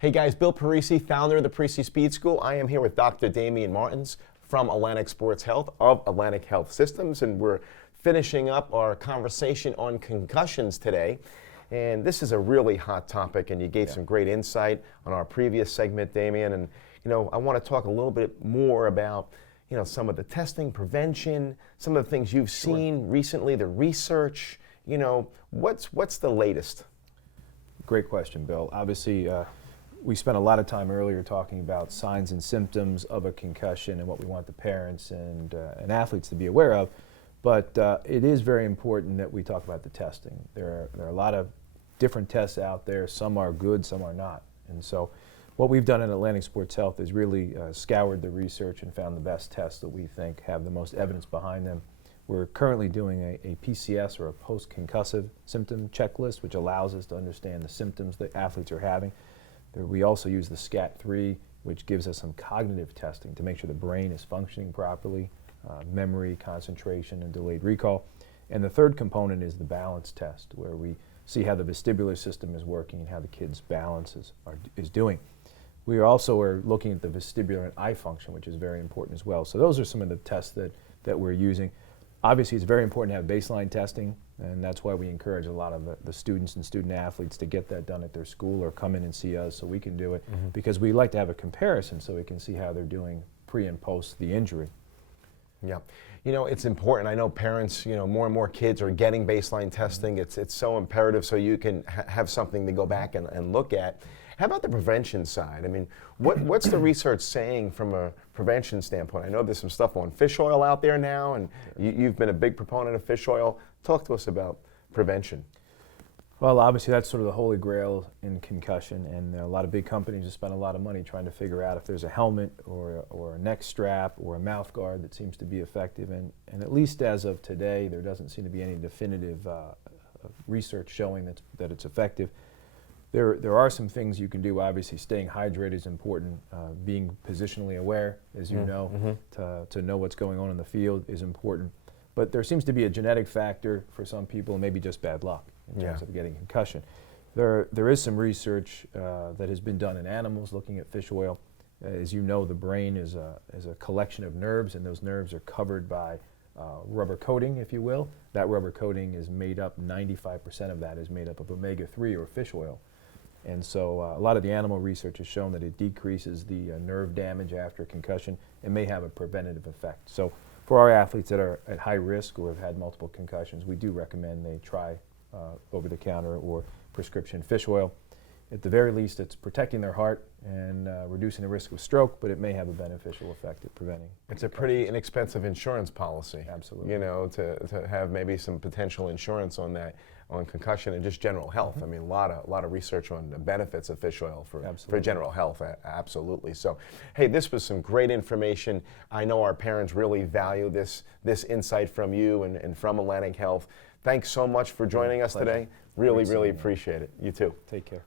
Hey guys, Bill Parisi, founder of the Parisi Speed School. I am here with Dr. Damian Martins from Atlantic Sports Health of Atlantic Health Systems, and we're finishing up our conversation on concussions today. And this is a really hot topic, and you gave some great insight on our previous segment, Damian. And I want to talk a little bit more about some of the testing, prevention, some of the things you've seen recently, the research. What's the latest? Great question, Bill. Obviously, we spent a lot of time earlier talking about signs and symptoms of a concussion and what we want the parents and athletes to be aware of. But it is very important that we talk about the testing. There are a lot of different tests out there. Some are good, some are not. And so what we've done at Atlantic Sports Health is really scoured the research and found the best tests that we think have the most evidence behind them. We're currently doing a PCS, or a post-concussive symptom checklist, which allows us to understand the symptoms that athletes are having. We also use the SCAT-3, which gives us some cognitive testing to make sure the brain is functioning properly, memory, concentration, and delayed recall. And the third component is the balance test, where we see how the vestibular system is working and how the kid's balance is doing. We also are looking at the vestibular and eye function, which is very important as well. So those are some of the tests that we're using. Obviously, it's very important to have baseline testing, and that's why we encourage a lot of the students and student athletes to get that done at their school or come in and see us so we can do it, because we like to have a comparison so we can see how they're doing pre and post the injury. Yeah. It's important. I know parents, more and more kids are getting baseline testing. It's so imperative so you can have something to go back and look at. How about the prevention side? I mean, what's the research saying from a prevention standpoint? I know there's some stuff on fish oil out there now, and you've been a big proponent of fish oil. Talk to us about prevention. Well, obviously that's sort of the holy grail in concussion, and a lot of big companies have spent a lot of money trying to figure out if there's a helmet or a neck strap or a mouth guard that seems to be effective. And at least as of today, there doesn't seem to be any definitive research showing that it's effective. There are some things you can do. Obviously, staying hydrated is important. Being positionally aware, as you know, to know what's going on in the field is important. But there seems to be a genetic factor for some people, and maybe just bad luck in terms of getting concussion. There is some research that has been done in animals looking at fish oil. As you know, the brain is a collection of nerves, and those nerves are covered by rubber coating, if you will. That rubber coating is made up, 95% of that is made up of omega-3 or fish oil. And so a lot of the animal research has shown that it decreases the nerve damage after concussion and may have a preventative effect. So for our athletes that are at high risk or have had multiple concussions, we do recommend they try over-the-counter or prescription fish oil. At the very least, it's protecting their heart and reducing the risk of stroke, but it may have a beneficial effect at preventing. It's a pretty inexpensive insurance policy. Absolutely. To have maybe some potential insurance on that, on concussion and just general health. I mean, a lot of research on the benefits of fish oil for general health. Absolutely. So, hey, this was some great information. I know our parents really value this insight from you and from Atlantic Health. Thanks so much for joining us today. Really appreciate it. You too. Take care.